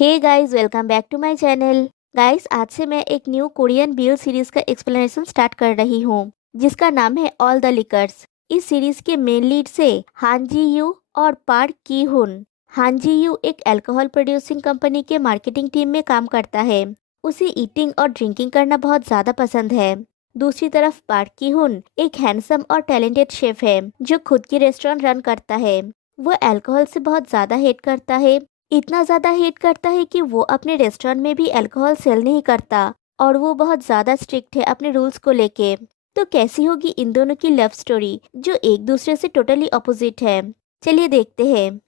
Hey guys, welcome back to my channel. Guys, आज से मैं एक न्यू कोरियन बीएल सीरीज का एक्सप्लेनेशन स्टार्ट कर रही हूँ जिसका नाम है ऑल द लिकर्स। इस सीरीज के मेन लीड से हान जी यू और Park Ki Hoon. Han Ji Yu एक अल्कोहल प्रोड्यूसिंग कंपनी के मार्केटिंग टीम में काम करता है। उसे ईटिंग और ड्रिंकिंग करना बहुत ज्यादा पसंद है। दूसरी तरफ पार्क की हुन एक हैंडसम और टैलेंटेड शेफ है जो खुद की रेस्टोरेंट रन करता है। वो अल्कोहल से बहुत ज्यादा हेट करता है, इतना ज्यादा हेट करता है कि वो अपने रेस्टोरेंट में भी अल्कोहल सेल नहीं करता और वो बहुत ज्यादा स्ट्रिक्ट है अपने रूल्स को लेके। तो कैसी होगी इन दोनों की लव स्टोरी जो एक दूसरे से टोटली अपोजिट है। चलिए देखते हैं।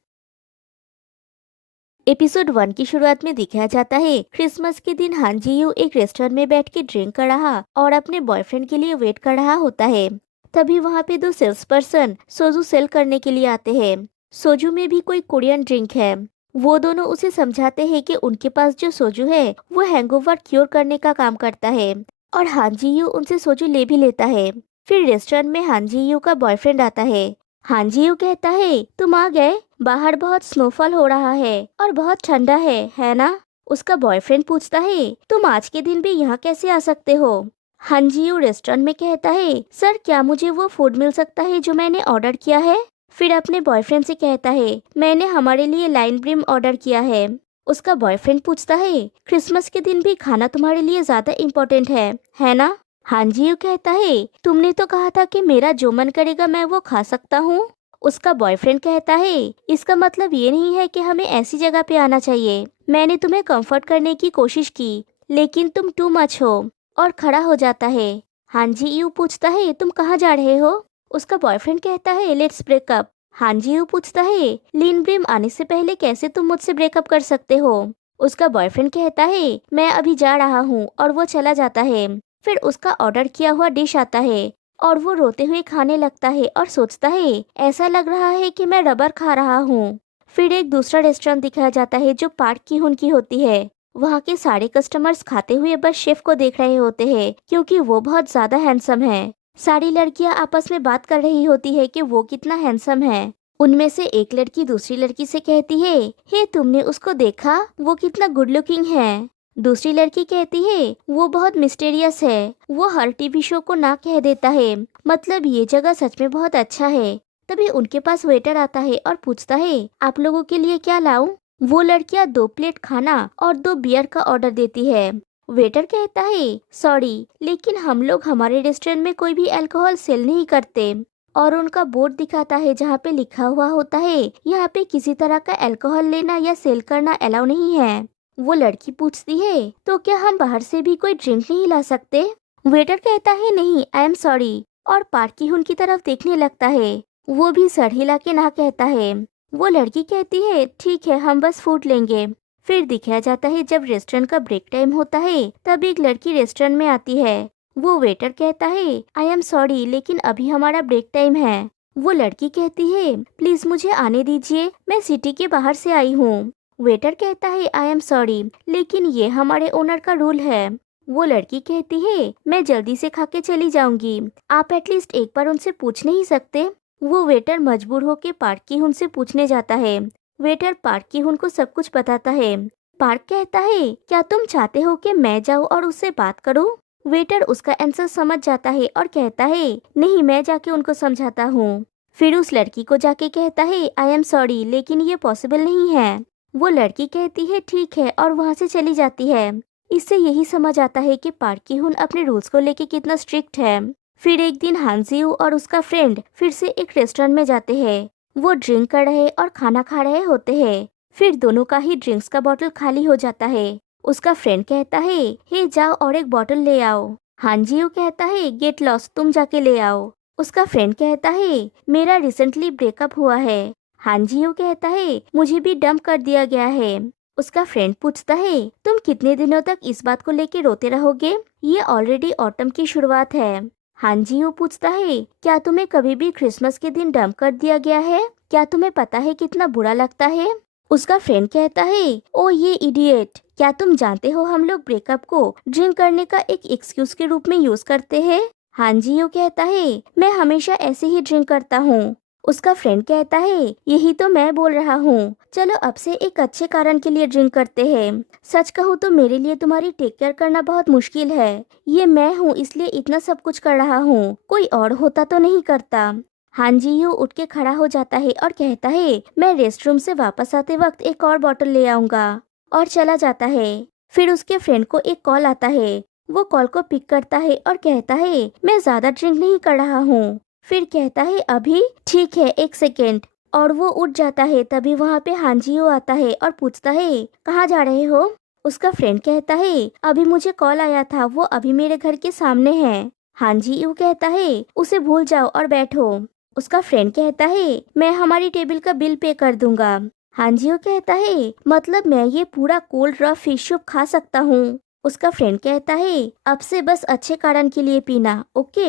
एपिसोड 1 की शुरुआत में दिखाया जाता है क्रिसमस के दिन हान जी यू एक रेस्टोरेंट में बैठ के ड्रिंक कर रहा और अपने बॉयफ्रेंड के लिए वेट कर रहा होता है। तभी वहाँ पे दो सेल्स पर्सन सोजू सेल करने के लिए आते हैं। सोजू में भी कोई कोरियन ड्रिंक है। वो दोनों उसे समझाते हैं कि उनके पास जो सोजू है वो हैंगओवर क्योर करने का काम करता है और हान जी यू उनसे सोजू ले भी लेता है। फिर रेस्टोरेंट में हान जी यू का बॉयफ्रेंड आता है। हान जी यू कहता है, तुम आ गए, बाहर बहुत स्नोफॉल हो रहा है और बहुत ठंडा है ना। उसका बॉयफ्रेंड पूछता है, तुम आज के दिन भी यहाँ कैसे आ सकते हो। हान जी यू रेस्टोरेंट में कहता है, सर क्या मुझे वो फूड मिल सकता है जो मैंने ऑर्डर किया है। फिर अपने बॉयफ्रेंड से कहता है, मैंने हमारे लिए लाइन ब्रिम ऑर्डर किया है। उसका बॉयफ्रेंड पूछता है, क्रिसमस के दिन भी खाना तुम्हारे लिए ज्यादा इम्पोर्टेंट है ना। हान जी यू कहता है, तुमने तो कहा था कि मेरा जो मन करेगा मैं वो खा सकता हूँ। उसका बॉयफ्रेंड कहता है, इसका मतलब ये नहीं है कि हमें ऐसी जगह पे आना चाहिए। मैंने तुम्हें कंफर्ट करने की कोशिश की लेकिन तुम टू मच हो, और खड़ा हो जाता है। हान जी यू पूछता है, तुम कहाँ जा रहे हो। उसका बॉयफ्रेंड कहता है, लेट्स ब्रेकअप। हान जी यू पूछता है, लीन ब्रिम आने से पहले कैसे तुम मुझसे ब्रेकअप कर सकते हो। उसका बॉयफ्रेंड कहता है, मैं अभी जा रहा हूँ, और वो चला जाता है। फिर उसका ऑर्डर किया हुआ डिश आता है और वो रोते हुए खाने लगता है और सोचता है, ऐसा लग रहा है कि मैं रबर खा रहा हूँ। फिर एक दूसरा रेस्टोरेंट दिखाया जाता है जो पार्क की हुन की होती है। वहाँ के सारे कस्टमर्स खाते हुए बस शेफ को देख रहे होते हैं क्योंकि वो बहुत ज्यादा हैंडसम है। सारी लड़कियां आपस में बात कर रही होती है कि वो कितना हैंडसम है। उनमें से एक लड़की दूसरी लड़की से कहती है, हे तुमने उसको देखा, वो कितना गुड लुकिंग है। दूसरी लड़की कहती है, वो बहुत मिस्टीरियस है, वो हर टीवी शो को ना कह देता है, मतलब ये जगह सच में बहुत अच्छा है। तभी उनके पास वेटर आता है और पूछता है, आप लोगों के लिए क्या लाऊं। वो लड़कियां 2 प्लेट खाना और 2 बियर का ऑर्डर देती है। वेटर कहता है, सॉरी लेकिन हम लोग हमारे रेस्टोरेंट में कोई भी अल्कोहल सेल नहीं करते। और उनका बोर्ड दिखाता है जहाँ पे लिखा हुआ होता है, यहाँ पे किसी तरह का अल्कोहल लेना या सेल करना अलाउ नहीं है। वो लड़की पूछती है, तो क्या हम बाहर से भी कोई ड्रिंक नहीं ला सकते। वेटर कहता है, नहीं आई एम सॉरी, और पार्क की हुन की तरफ देखने लगता है। वो भी सर हिला के ना कहता है। वो लड़की कहती है, ठीक है हम बस फूड लेंगे। फिर दिखाया जाता है जब रेस्टोरेंट का ब्रेक टाइम होता है तब एक लड़की रेस्टोरेंट में आती है। वो वेटर कहता है, आई एम सॉरी लेकिन अभी हमारा ब्रेक टाइम है। वो लड़की कहती है, प्लीज मुझे आने दीजिए, मैं सिटी के बाहर से आई हूँ। वेटर कहता है, आई एम सॉरी लेकिन ये हमारे ओनर का रूल है। वो लड़की कहती है, मैं जल्दी से खा के चली जाऊंगी, आप एटलीस्ट एक बार उनसे पूछ नहीं सकते। वो वेटर मजबूर होके पार्क की हुन से पूछने जाता है। वेटर पार्क की हुन को सब कुछ बताता है। पार्क कहता है, क्या तुम चाहते हो कि मैं जाऊँ और उससे बात करूँ। वेटर उसका आंसर समझ जाता है और कहता है, नहीं मैं जाके उनको समझाता हूँ। फिर उस लड़की को जाके कहता है, आई एम सॉरी लेकिन ये पॉसिबल नहीं है। वो लड़की कहती है, ठीक है, और वहाँ से चली जाती है। इससे यही समझ आता है कि पार्क की हुन अपने रूल्स को लेके कितना स्ट्रिक्ट है। फिर एक दिन हान जी यू और उसका फ्रेंड फिर से एक रेस्टोरेंट में जाते हैं। वो ड्रिंक कर रहे और खाना खा रहे होते हैं। फिर दोनों का ही ड्रिंक्स का बोतल खाली हो जाता है। उसका फ्रेंड कहता है, हे जाओ और एक बोतल ले आओ। हान जी यू कहता है, गेट लॉस्ट, तुम जाके ले आओ। उसका फ्रेंड कहता है, मेरा रिसेंटली ब्रेकअप हुआ है। हान जी यू कहता है, मुझे भी डंप कर दिया गया है। उसका फ्रेंड पूछता है, तुम कितने दिनों तक इस बात को लेके रोते रहोगे, ये ऑलरेडी ऑटम की शुरुआत है। हान जी यू पूछता है, क्या तुम्हें कभी भी क्रिसमस के दिन डंप कर दिया गया है, क्या तुम्हें पता है कितना बुरा लगता है। उसका फ्रेंड कहता है, ओ ये इडियट, क्या तुम जानते हो हम लोग ब्रेकअप को ड्रिंक करने का एक एक्सक्यूज के रूप में यूज करते हैं। हान जी यू कहता है, मैं हमेशा ऐसे ही ड्रिंक करता हूँ। उसका फ्रेंड कहता है यही तो मैं बोल रहा हूँ, चलो अब से एक अच्छे कारण के लिए ड्रिंक करते हैं। सच कहूँ तो मेरे लिए तुम्हारी टेक केयर करना बहुत मुश्किल है। ये मैं हूँ इसलिए इतना सब कुछ कर रहा हूँ, कोई और होता तो नहीं करता। हान जी यू उठ के खड़ा हो जाता है और कहता है मैं रेस्ट रूम से वापस आते वक्त एक और बॉटल ले आऊंगा, और चला जाता है। फिर उसके फ्रेंड को एक कॉल आता है। वो कॉल को पिक करता है और कहता है मैं ज्यादा ड्रिंक नहीं कर रहा हूँ। फिर कहता है अभी ठीक है, एक सेकेंड, और वो उठ जाता है। तभी वहाँ पे हान जी यू आता है और पूछता है कहाँ जा रहे हो। उसका फ्रेंड कहता है अभी मुझे कॉल आया था, वो अभी मेरे घर के सामने है। हान जी यू कहता है उसे भूल जाओ और बैठो। उसका फ्रेंड कहता है मैं हमारी टेबल का बिल पे कर दूंगा। हान जी यू कहता है मतलब मैं ये पूरा कोल्ड रॉ फिश सूप खा सकता हूँ। उसका फ्रेंड कहता है अब से बस अच्छे कारण के लिए पीना, ओके।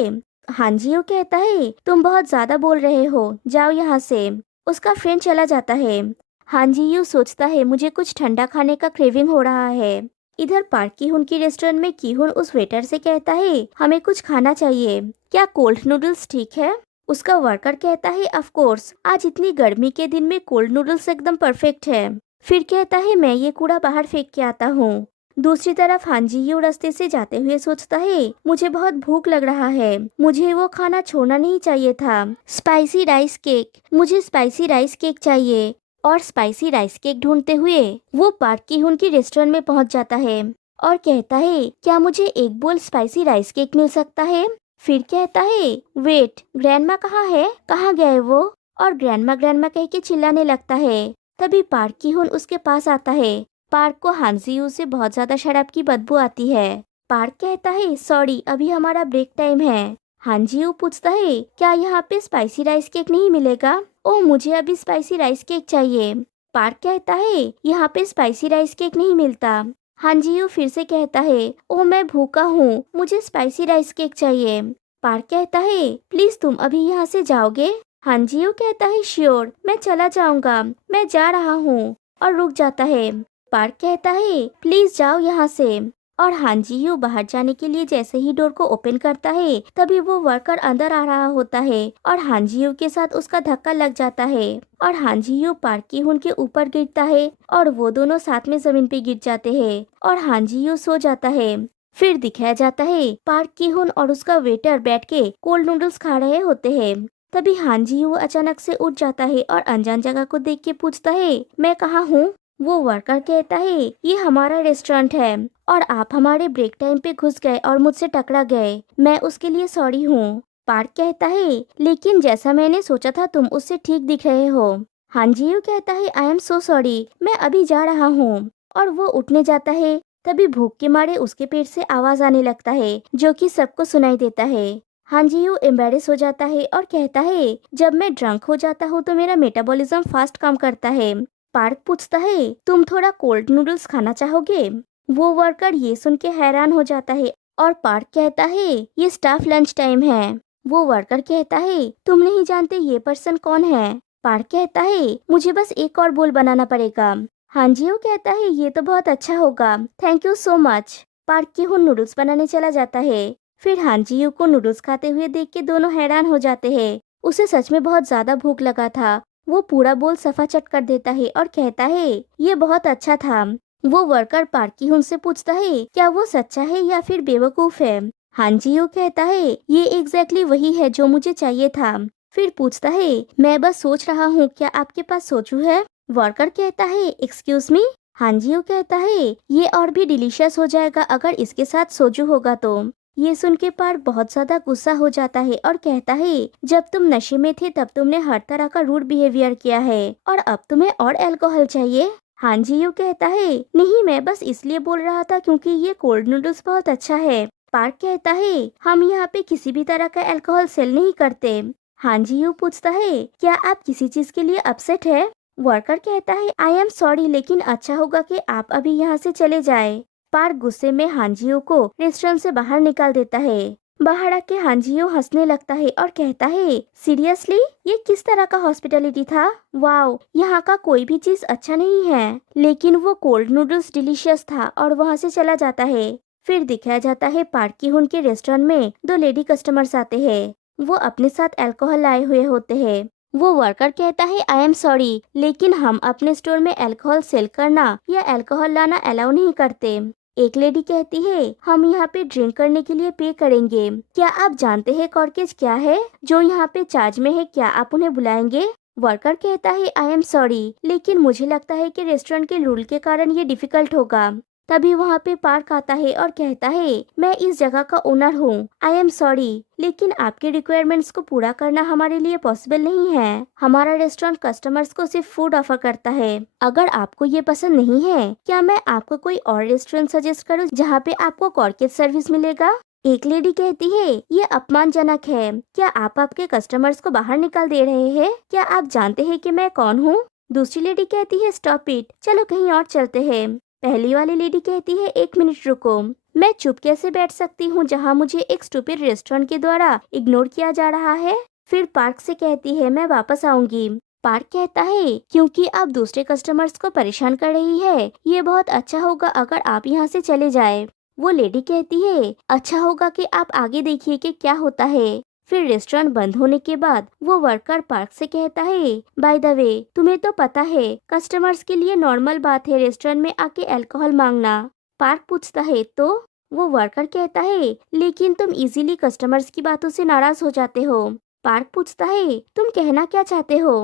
हान जी यू कहता है तुम बहुत ज्यादा बोल रहे हो, जाओ यहाँ से। उसका फ्रेंड चला जाता है। हान जी यू सोचता है मुझे कुछ ठंडा खाने का क्रेविंग हो रहा है। इधर पार्क की हुन की रेस्टोरेंट में की हुन उस वेटर से कहता है हमें कुछ खाना चाहिए, क्या कोल्ड नूडल्स ठीक है। उसका वर्कर कहता है ऑफ कोर्स, आज इतनी गर्मी के दिन में कोल्ड नूडल्स एकदम परफेक्ट है। फिर कहता है मैं ये कूड़ा बाहर फेंक के आता हूँ। दूसरी तरफ हान जी यू रास्ते से जाते हुए सोचता है मुझे बहुत भूख लग रहा है, मुझे वो खाना छोड़ना नहीं चाहिए था। स्पाइसी राइस केक, मुझे स्पाइसी राइस केक चाहिए। और स्पाइसी राइस केक ढूंढते हुए वो पार्क की हुन की रेस्टोरेंट में पहुंच जाता है और कहता है क्या मुझे एक बोल स्पाइसी राइस केक मिल सकता है। फिर कहता है वेट, ग्रैंडमा कहाँ है, कहाँ गए वो। और ग्रैंडमा ग्रैंडमा कह के चिल्लाने लगता है। तभी पार्क की हुन उसके पास आता है। पार्क को हान जी यू से बहुत ज्यादा शराब की बदबू आती है। पार्क कहता है सॉरी अभी हमारा ब्रेक टाइम है। हान जी यू पूछता है क्या यहाँ पे स्पाइसी राइस केक नहीं मिलेगा। ओह मुझे अभी स्पाइसी राइस केक चाहिए। पार्क कहता है यहाँ पे स्पाइसी राइस केक नहीं मिलता। हान जी यू फिर से कहता है ओह मैं भूखा हूँ, मुझे स्पाइसी राइस केक चाहिए। पार्क कहता है प्लीज तुम अभी यहाँ से जाओगे। हान जी यू कहता है श्योर, मैं चला जाऊंगा, मैं जा रहा हूँ, और रुक जाता है। पार्क कहता है प्लीज जाओ यहाँ से। और हान जी यू बाहर जाने के लिए जैसे ही डोर को ओपन करता है तभी वो वर्कर अंदर आ रहा होता है और हान जी यू के साथ उसका धक्का लग जाता है और हान जी यू पार्क की हुन के ऊपर गिरता है और वो दोनों साथ में जमीन पे गिर जाते हैं और हान जी यू सो जाता है। फिर दिखाया जाता है पार्क की हुन और उसका वेटर बैठ के कोल्ड नूडल्स खा रहे होते हैं। तभी हान जी यू अचानक से उठ जाता है और अनजान जगह को देख के पूछता है मैं कहाँ हूँ। वो वर्कर कहता है ये हमारा रेस्टोरेंट है और आप हमारे ब्रेक टाइम पे घुस गए और मुझसे टकरा गए, मैं उसके लिए सॉरी हूँ। पार्क कहता है लेकिन जैसा मैंने सोचा था तुम उससे ठीक दिख रहे हो। हान जी यू कहता है आई एम सो सॉरी, मैं अभी जा रहा हूँ। और वो उठने जाता है। तभी भूख के मारे उसके पेट से आवाज आने लगता है जो कि सबको सुनाई देता है। हान जी यू एम्बेरेस हो जाता है और कहता है जब मैं ड्रंक हो जाता हूँ तो मेरा मेटाबॉलिज्म फास्ट काम करता है। पार्क पूछता है तुम थोड़ा कोल्ड नूडल्स खाना चाहोगे। वो वर्कर ये सुन के हैरान हो जाता है और पार्क कहता है ये स्टाफ लंच टाइम है। वो वर्कर कहता है तुम नहीं जानते ये पर्सन कौन है। पार्क कहता है मुझे बस एक और बोल बनाना पड़ेगा। हान जी यू कहता है ये तो बहुत अच्छा होगा, thank you so much. Park Ki हुन नूडल्स बनाने चला जाता है। फिर हान जी यू को नूडल्स खाते हुए देख के दोनों हैरान हो जाते हैं। उसे सच में बहुत ज्यादा भूख लगा था। वो पूरा बोल सफा चट कर देता है और कहता है ये बहुत अच्छा था। वो वर्कर पार्क की हुन से पूछता है क्या वो सच्चा है या फिर बेवकूफ है। हान जी यू कहता है ये एग्जैक्टली वही है जो मुझे चाहिए था। फिर पूछता है मैं बस सोच रहा हूँ क्या आपके पास सोचू है। वर्कर कहता है एक्सक्यूज मी। हान जी यू कहता है ये और भी डिलीशियस हो जाएगा अगर इसके साथ सोजू होगा तो। ये सुन के पार्क बहुत ज्यादा गुस्सा हो जाता है और कहता है जब तुम नशे में थे तब तुमने हर तरह का रूड बिहेवियर किया है और अब तुम्हें और अल्कोहल चाहिए। हान जी यू कहता है नहीं मैं बस इसलिए बोल रहा था क्योंकि ये कोल्ड नूडल्स बहुत अच्छा है। पार्क कहता है हम यहाँ पे किसी भी तरह का अल्कोहल सेल नहीं करते। हान जी यू पूछता है क्या आप किसी चीज के लिए अपसेट है। वर्कर कहता है आई एम सॉरी लेकिन अच्छा होगा कि आप अभी यहाँ से चले जाए। पार्क गुस्से में हान जी यू को रेस्टोरेंट से बाहर निकाल देता है। बाहर आके हान जी यू हंसने लगता है और कहता है सीरियसली ये किस तरह का हॉस्पिटैलिटी था, वाओ यहाँ का कोई भी चीज अच्छा नहीं है। लेकिन वो कोल्ड नूडल्स डिलीशियस था और वहाँ से चला जाता है। फिर दिखाया जाता है पार्क की हुन के रेस्टोरेंट में दो लेडी कस्टमर्स आते हैं। वो अपने साथ अल्कोहल लाए हुए होते हैं। वो वर्कर कहता है आई एम सॉरी, लेकिन हम अपने स्टोर में अल्कोहल सेल करना या अल्कोहल लाना अलाउ नहीं करते। एक लेडी कहती है हम यहाँ पे ड्रिंक करने के लिए पे करेंगे। क्या आप जानते हैं कॉर्केज क्या है जो यहाँ पे चार्ज में है, क्या आप उन्हें बुलाएंगे? वर्कर कहता है आई एम सॉरी, लेकिन मुझे लगता है कि रेस्टोरेंट के रूल के कारण ये डिफिकल्ट होगा। तभी वहाँ पे पार्क आता है और कहता है मैं इस जगह का ओनर हूँ, आई एम सॉरी, लेकिन आपके रिक्वायरमेंट्स को पूरा करना हमारे लिए पॉसिबल नहीं है। हमारा रेस्टोरेंट कस्टमर्स को सिर्फ फूड ऑफर करता है। अगर आपको ये पसंद नहीं है, क्या मैं आपको कोई और रेस्टोरेंट सजेस्ट करूँ जहाँ पे आपको कॉर्केज सर्विस मिलेगा? एक लेडी कहती है ये अपमानजनक है, क्या आप आपके कस्टमर्स को बाहर निकाल दे रहे हैं? क्या आप जानते हैं कि मैं कौन हूँ? दूसरी लेडी कहती है स्टॉप इट, चलो कहीं और चलते हैं। पहली वाली लेडी कहती है एक मिनट रुको, मैं चुप कैसे बैठ सकती हूँ जहाँ मुझे एक स्टूपिड रेस्टोरेंट के द्वारा इग्नोर किया जा रहा है। फिर पार्क से कहती है मैं वापस आऊंगी। पार्क कहता है क्योंकि आप दूसरे कस्टमर्स को परेशान कर रही है, ये बहुत अच्छा होगा अगर आप यहाँ से चले जाए। वो लेडी कहती है अच्छा होगा कि आप आगे देखिए कि क्या होता है। फिर रेस्टोरेंट बंद होने के बाद वो वर्कर पार्क से कहता है बाय द वे, तुम्हें तो पता है कस्टमर्स के लिए नॉर्मल बात है रेस्टोरेंट में आके अल्कोहल मांगना। पार्क पूछता है तो? वो वर्कर कहता है लेकिन तुम इजीली कस्टमर्स की बातों से नाराज हो जाते हो। पार्क पूछता है तुम कहना क्या चाहते हो?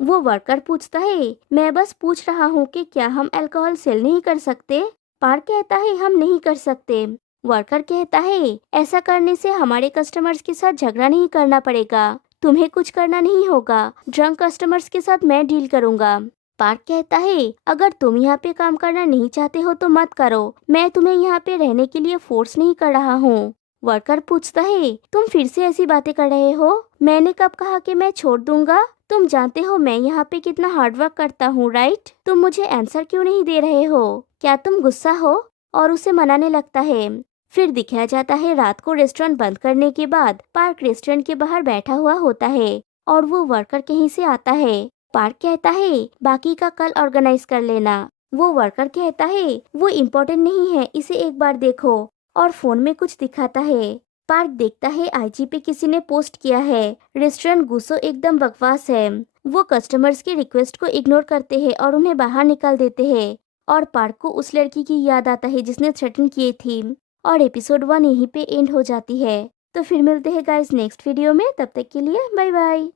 वो वर्कर पूछता है मैं बस पूछ रहा हूँ कि क्या हम अल्कोहल सेल नहीं कर सकते? पार्क कहता है हम नहीं कर सकते। वर्कर कहता है ऐसा करने से हमारे कस्टमर्स के साथ झगड़ा नहीं करना पड़ेगा, तुम्हें कुछ करना नहीं होगा, ड्रंक कस्टमर्स के साथ मैं डील करूंगा। पार्क कहता है अगर तुम यहाँ पे काम करना नहीं चाहते हो तो मत करो, मैं तुम्हें यहाँ पे रहने के लिए फोर्स नहीं कर रहा हूँ। वर्कर पूछता है तुम फिर से ऐसी बातें कर रहे हो? मैंने कब कहा कि मैं छोड़ दूंगा? तुम जानते हो मैं यहाँ पे कितना हार्डवर्क करता हूँ, राइट? तुम मुझे आंसर क्यों नहीं दे रहे हो? क्या तुम गुस्सा हो? और उसे मनाने लगता है। फिर दिखाया जाता है रात को रेस्टोरेंट बंद करने के बाद पार्क रेस्टोरेंट के बाहर बैठा हुआ होता है और वो वर्कर कहीं से आता है। पार्क कहता है बाकी का कल ऑर्गेनाइज कर लेना। वो वर्कर कहता है वो इम्पोर्टेंट नहीं है, इसे एक बार देखो, और फोन में कुछ दिखाता है। पार्क देखता है आईजी पे किसी ने पोस्ट किया है रेस्टोरेंट गुस्सो एकदम बकवास है। वो कस्टमर्स की रिक्वेस्ट को इग्नोर करते हैं और उन्हें बाहर निकाल देते हैं। और पार्क को उस लड़की की याद आता है जिसने थ्रेटन किए थी। और एपिसोड 1 यहीं पे एंड हो जाती है। तो फिर मिलते हैं गाइस नेक्स्ट वीडियो में, तब तक के लिए बाय बाय।